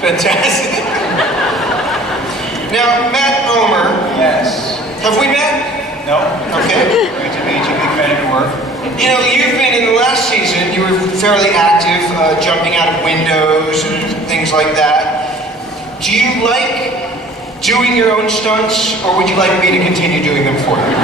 Fantastic. Now, Matt Omer. Yes. Have we met? No. Okay. Great to meet you. Big fan of your work. You know, you've been in the last season, you were fairly active, jumping out of windows and things like that. Do you like doing your own stunts, or would you like me to continue doing them for you?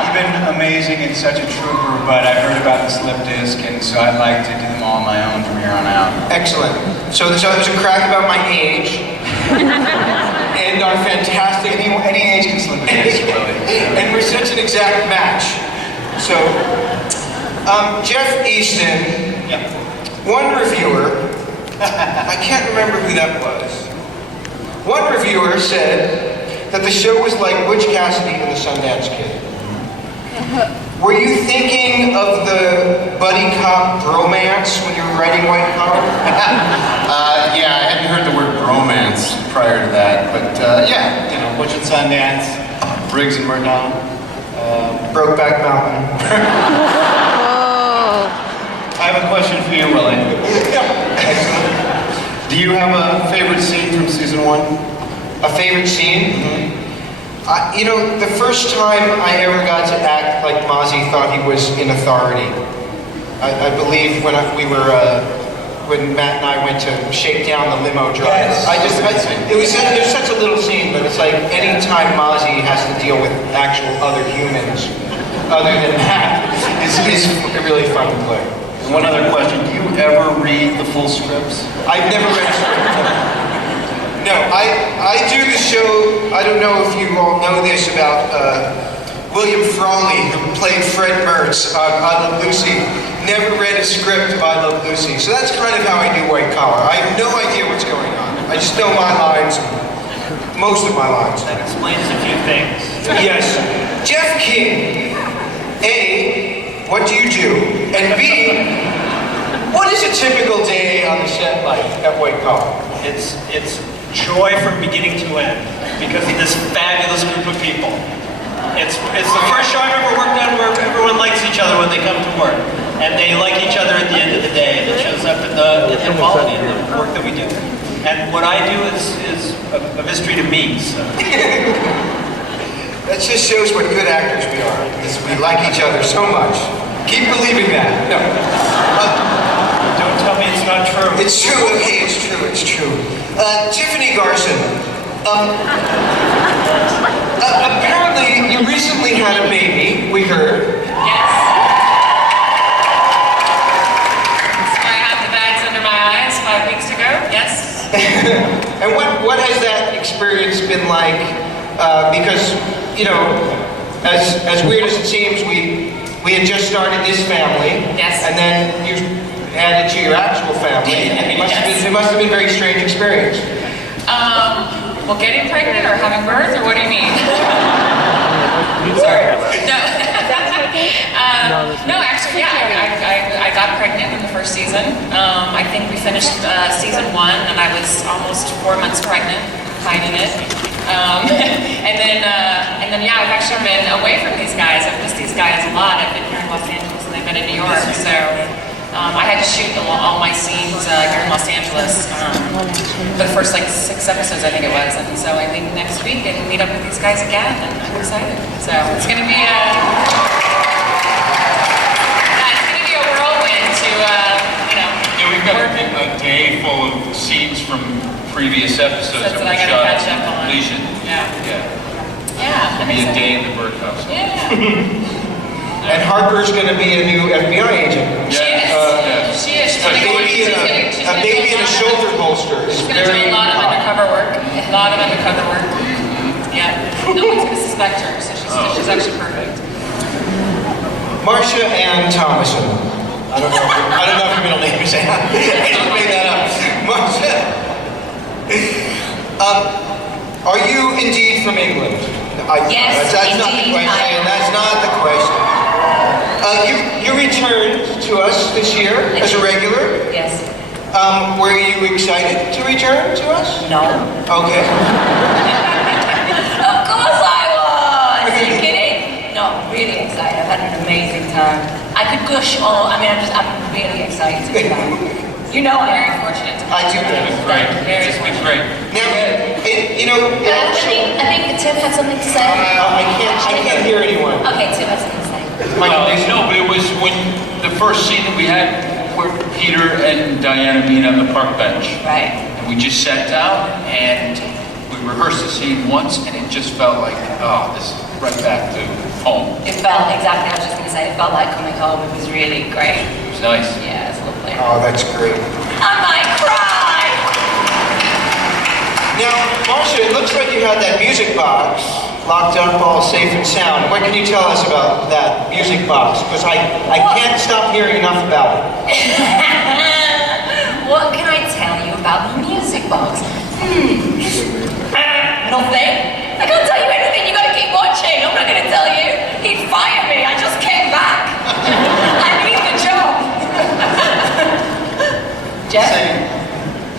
You've been amazing and such a trooper, but I've heard about the slip disc, and so I'd like to do them all on my own from here on out. Excellent. So there's a crack about my age, and our fantastic... Any age can slip a disc, really. And we're such an exact match. So, Jeff Easton, Yeah. one reviewer, I can't remember who that was. One reviewer said that the show was like Butch Cassidy and the Sundance Kid. Were you thinking of the buddy cop bromance when you were writing White Collar? Yeah, I hadn't heard the word bromance prior to that, but yeah, you know, Butch and Sundance, Briggs and Murdoch. Brokeback Mountain. I have a question for you, Willie. Do you have a favorite scene from season 1? A favorite scene? You know, the first time I ever got to act like Mozzie thought he was in authority. I believe when when Matt and I went to shake down the limo driver. Yes. There's such a little scene, but it's like any time Mozzie has to deal with actual other humans, other than that, is really fun to play. One other question, do you ever read the full scripts? I've never read a script. No, I do the show, I don't know if you all know this about William Frawley, who played Fred Mertz on I Love Lucy, never read a script of I Love Lucy. So that's kind of how I do White Collar. I have no idea what's going on. I just know my lines, most of my lines. That explains a few things. Yes. Jeff King, A, what do you do? And B, what is a typical day on the set like at White Collar? It's joy from beginning to end because of this fabulous group of people. It's the first show I've ever worked on where everyone likes each other when they come to work, and they like each other at the end of the day. And it shows up in the quality of the work that we do. And what I do is a mystery to me. So. That just shows what good actors we are, because we like each other so much. Keep believing that. No. Don't tell me it's not true. It's true, okay, it's true, it's true. Tiffany Garson, apparently you recently had a baby, we heard. Yes. So I had the bags under my eyes 5 weeks ago, yes. And what has that experience been like? Because, you know, as weird as it seems, we had just started this family. Yes. And then you added to your actual family. It must have been a very strange experience. Well, getting pregnant or having birth, or what do you mean? Sorry. No, actually, yeah, I got pregnant in the first season. I think we finished season 1, and I was almost 4 months pregnant, hiding it. And then, yeah, I've actually been away from these guys. I've missed these guys a lot. I've been here in Los Angeles, and they've been in New York, so I had to shoot all my scenes here in Los Angeles for the first 6 episodes, I think it was. And so I think next week I can meet up with these guys again, and I'm excited. So it's going to be a whirlwind to, you know. Yeah, we've got a day full of scenes from previous episodes That's that what I we gotta shot catch at up on. completion. Yeah. Yeah. It'll be a day in the birdhouse. Yeah. And Harper's going to be a new FBI agent. She is. A baby in a shoulder holster. She's going to do a lot of undercover work. Yeah. No one's going to suspect her, so she's actually perfect. Marcia Ann Thomason. I don't know if her middle name is Ann. I just made that up. Marcia. Are you indeed from England? Yes, that's not the question. That's not the question. You returned to us this year as a regular. Yes. Were you excited to return to us? No. Okay. Of course I was! Are you kidding? No, really excited. I've had an amazing time. I could gush all, I'm really excited to be back. You know I'm very fortunate to I do that. Great. Very It's been great. Now, you know, I think Tim had something to say. I can't hear anyone. Okay, Tim had something to say. No, but it was when the first scene that we had where Peter and Diana meet on the park bench. Right. And we just sat down and we rehearsed the scene once and it just felt like, oh, this is right back to home. It felt exactly, I was just going to say, it felt like coming home. It was really great. It was nice. Yeah, it's lovely. Oh, that's great. I might cry! Now, Marcia, it looks like you had that music box locked up, all safe and sound. What can you tell us about that music box? Because I can't stop hearing enough about it. What can I tell you about the music box? Nothing. I can't tell you anything. You gotta keep watching. I'm not gonna tell you. He'd fire me. I just came back. I need the job. Jeff?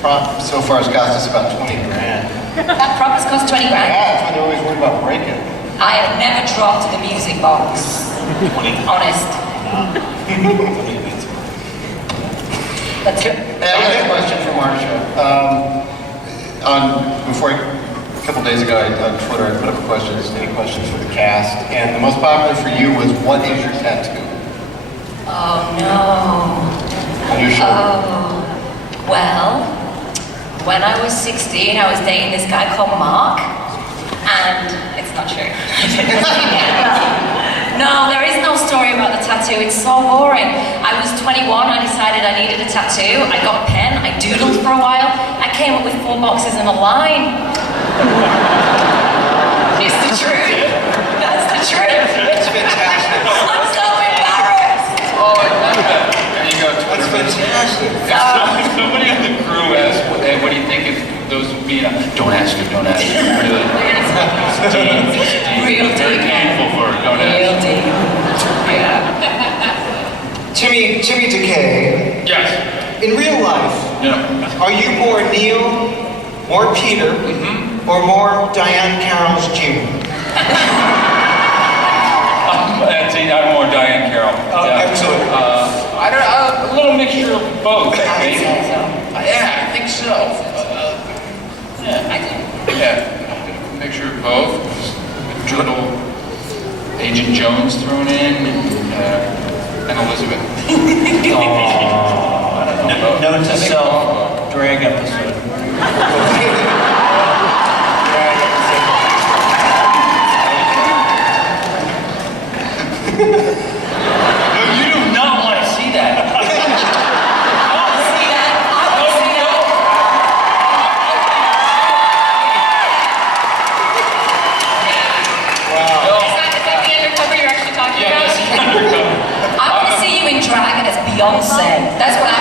Prop so far has cost us about 20 grand. That prop has cost 20 grand. Yeah, that's why they're always worried about breaking. I have never dropped the music box. Honest. That's it. Hey, I got a question for Marcia. A couple days ago on Twitter, I put up a question, any questions for the cast, and the most popular for you was, what is your tattoo Oh no. on your shoulder? Oh. Well, when I was 16, I was dating this guy called Mark, and it's not true. No, there is no story about the tattoo. It's so boring. I was 21, I decided I needed a tattoo. I got a pen, I doodled for a while. I came up with 4 boxes and a line. It's the truth. That's the truth. That's fantastic. I'm so embarrassed. Oh, I love that. There you go. That's fantastic. Somebody on the crew asked, hey, what do you think of those being don't ask him, don't ask him. Really. Real Very deep. painful for her, don't Real ask. deep. Yeah. Timmy Takei, Yes. in real life, No. are you more Neil, more Peter, or more Diane Carroll's June? I'm more Diane Carroll. Oh, excellent. I don't know, a little mixture of both, I I think. say so. Yeah, I think so. Yeah. I do. Yeah, a mixture of both. With little Agent Jones thrown in, and Elizabeth. Note to self, drag episode. No, you do not want to see that. I want to see that. I want to see that. Is that the undercover you're actually talking Yeah, about? that's undercover. I want to see you in drag as Beyonce. That's what I